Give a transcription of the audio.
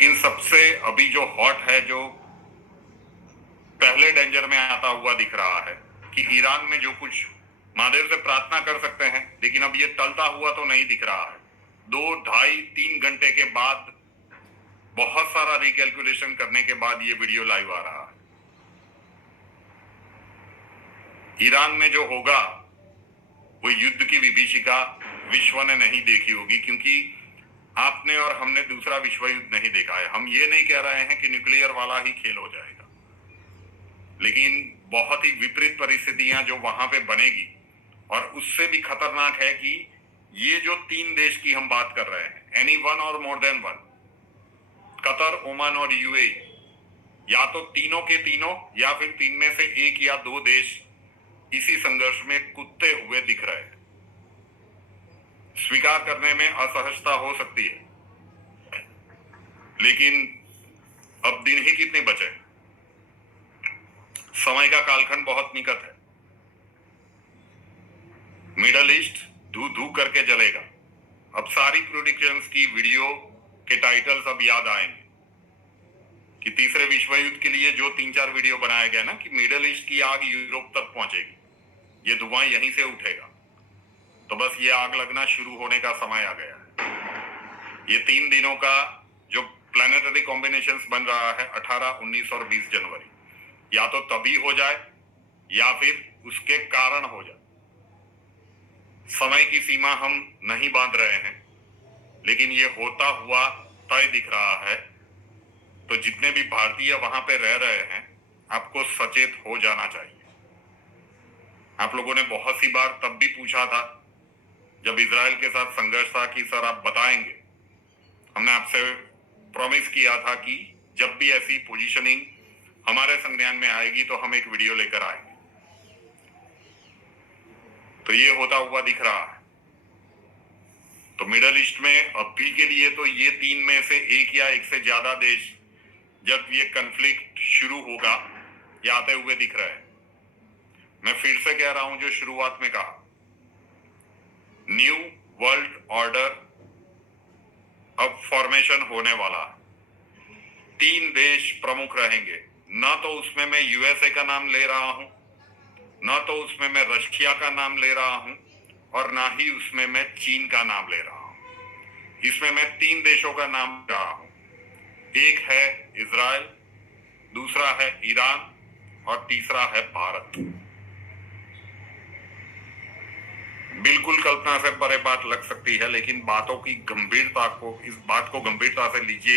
इन सबसे अभी जो हॉट है, जो पहले डेंजर में आता हुआ दिख रहा है कि ईरान में जो कुछ महादेव से प्रार्थना कर सकते हैं, लेकिन अब ये टलता हुआ तो नहीं दिख रहा है। 2, ढाई, 3 घंटे के बाद, बहुत सारा रिकैलकुलेशन करने के बाद ये वीडियो लाइव आ रहा है। ईरान में जो होगा वो युद्ध की विभीषिका विश्व ने नहीं देखी होगी, क्योंकि आपने और हमने दूसरा विश्व युद्ध नहीं देखा है। हम ये नहीं कह रहे हैं कि न्यूक्लियर वाला ही खेल हो जाएगा, लेकिन बहुत ही विपरीत परिस्थितियां जो वहां पे बनेगी, और उससे भी खतरनाक है कि ये जो 3 देश की हम बात कर रहे हैं, एनी वन और more than one, Qatar, Oman और यूएई, या तो तीनों के तीनों या फिर 3 में से 1 या 2 देश इसी संघर्ष में कूदते हुए दिख रहे हैं। स्वीकार करने में असहजता हो सकती है, लेकिन अब दिन ही कितने बचे, समय का कालखंड बहुत निकट है। मिडल ईस्ट धू धू करके जलेगा। अब सारी प्रेडिक्शंस की वीडियो के टाइटल्स अब याद आएंगे कि तीसरे विश्व युद्ध के लिए जो 3-4 वीडियो बनाए गए ना, कि मिडल ईस्ट की आग यूरोप तक पहुंचेगी, ये धुआं यहीं से उठेगा। तो बस ये आग लगना शुरू होने का समय आ गया है। ये 3 दिनों का जो प्लैनेटरी कॉम्बिनेशंस बन रहा है, 18, 19 और 20 जनवरी, या तो तभी हो जाए या फिर उसके कारण हो जाए। समय की सीमा हम नहीं बांध रहे हैं, लेकिन ये होता हुआ तय दिख रहा है। तो जितने भी भारतीय वहां पे रह रहे हैं, आपको सचेत हो जाना चाहिए। आप लोगों ने बहुत सी बार तब भी पूछा था जब इजराइल के साथ संघर्ष था कि सर आप बताएंगे। हमने आपसे प्रॉमिस किया था कि जब भी ऐसी पोजीशनिंग हमारे संज्ञान में आएगी तो हम एक वीडियो लेकर आएंगे। तो ये होता हुआ दिख रहा है। तो मिडल ईस्ट में अभी के लिए तो ये 3 में से 1 या 1 से ज्यादा देश, जब ये कन्फ्लिक्ट शुरू होगा, ये आते हुए दिख रहे हैं। मैं फिर से कह रहा हूं जो शुरुआत में कहा, न्यू वर्ल्ड ऑर्डर अब फॉर्मेशन होने वाला है। 3 देश प्रमुख रहेंगे। ना तो उसमें मैं यूएसए का नाम ले रहा हूं, ना तो उसमें मैं रशिया का नाम ले रहा हूं, और ना ही उसमें मैं चीन का नाम ले रहा हूं। इसमें मैं 3 देशों का नाम ले रहा हूं। एक है इजराइल, दूसरा है ईरान, और तीसरा है भारत। बिल्कुल कल्पना से परे बात लग सकती है, लेकिन बातों की गंभीरता को, इस बात को गंभीरता से लीजिए।